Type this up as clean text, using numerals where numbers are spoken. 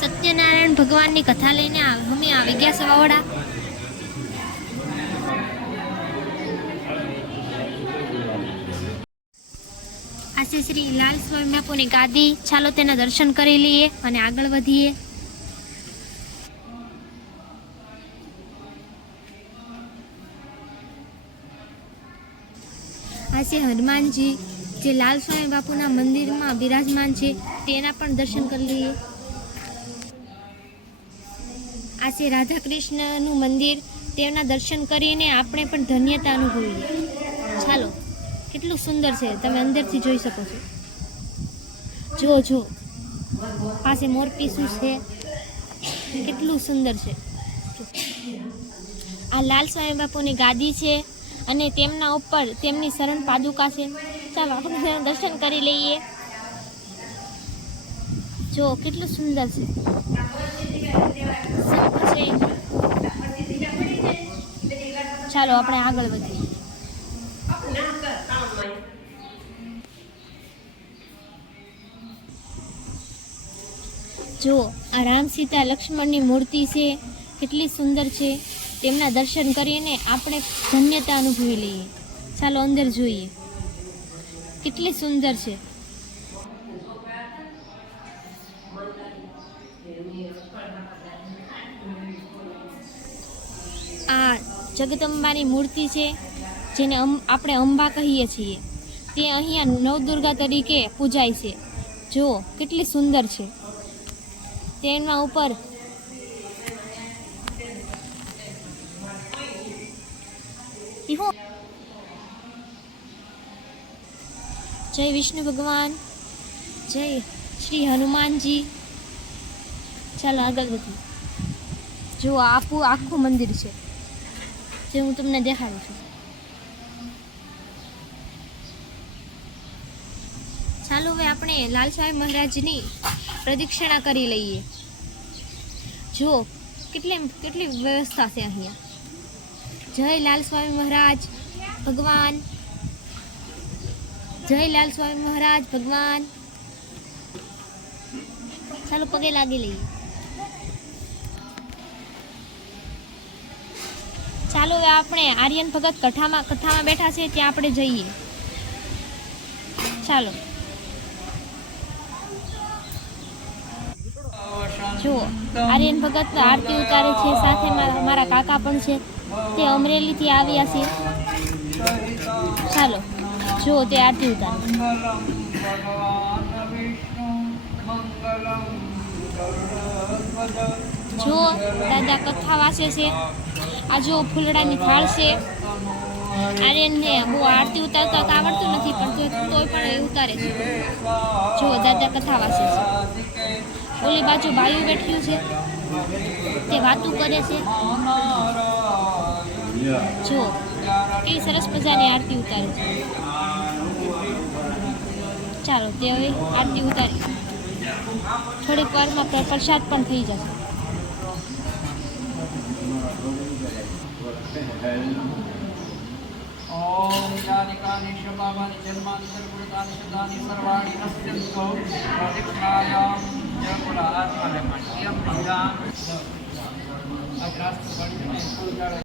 સત્યનારાયણ ભગવાનની કથા લઈને અમે આવી ગયા સવાવડા. આ છે શ્રી લાલ સ્વામી બાપુની ગાદી. ચાલો તેના દર્શન કરી લઈએ અને આગળ વધીએ. આ છે હનુમાનજી, જે લાલ સ્વામી બાપુના મંદિરમાં બિરાજમાન છે. તેના પણ દર્શન કરી લઈએ. આ છે રાધા કૃષ્ણનું મંદિર. તેના દર્શન કરીને આપણે પણ ધન્યતા અનુભવીએ. ચાલો, કેટલું સુંદર છે, તમે અંદરથી જોઈ શકો છો. જો પાસે મોરપીસું છે, કેટલું સુંદર છે. આ લાલ સ્વામી બાપુની ગાદી છે અને તેમના ઉપર તેમની શરણ પાદુકા છે. ચાલો આપણે દર્શન કરી લઈએ. જો કેટલું સુંદર છે. ચાલો આપણે આગળ વધીએ. જો આ રામ સીતા લક્ષ્મણની મૂર્તિ છે, કેટલી સુંદર છે. તેમના દર્શન કરીને આપણે ધન્યતા અનુભવી લઈએ. ચાલો અંદર જોઈએ, કેટલી સુંદર છે. આ જગદંબાની મૂર્તિ છે, જેને આપણે અંબા કહીએ છીએ. તે અહીંયા નવદુર્ગા તરીકે પૂજાય છે. જુઓ કેટલી સુંદર છે. તેના ઉપર જય વિષ્ણુ ભગવાન, જય શ્રી હનુમાનજી. ચાલો આગળ વધીએ. જુઓ આખું મંદિર છે, જે હું તમને દેખાડું છું. ચાલો હવે આપણે લાલ સ્વામી મહારાજની પ્રદક્ષિણા કરી લઈએ. જુઓ કેટલી વ્યવસ્થા છે અહીંયા. જય લાલ સ્વામી મહારાજ ભગવાન, જય લાલ સ્વામી મહારાજ ભગવાન. ચાલો પગે લાગી લઈએ. ચાલો હવે આપણે આર્યન ભગત કથામાં બેઠા છે, ત્યાં આપણે જઈએ. ચાલો જુઓ આર્યન ભગત આરતી ઉતારે છે. સાથે મારા કાકા પણ છે, તે અમરેલીથી આવ્યા છે. ચાલો જુઓ તે આરતી ઉતારે. જુઓ દાદા કથા વાંચે છે. આ જો ફૂલડાની થાળ છે. આર્યનને બહુ આરતી ઉતારતા આવડતું નથી, પણ તોય પણ એ ઉતારે છે. જુઓ દાદા કથા વાંચે છે. ઓલી બાજુ બાયું બેઠ્યું છે, તે વાતું કરે છે. જુઓ કેવી સરસ મજાની આરતી ઉતારે છે. ચાલો તે હવે આરતી ઉતારી. થોડીક વારમાં પ્રસાદ પણ થઈ જશે. ओम जानिकानि शपावानि जन्मानि सर्वभूतानि शतानि सर्वाणि नश्यन्तो प्रदक्षिणायां जगुला आत्मने मण्यं भंगा अग्रास्त बड़ी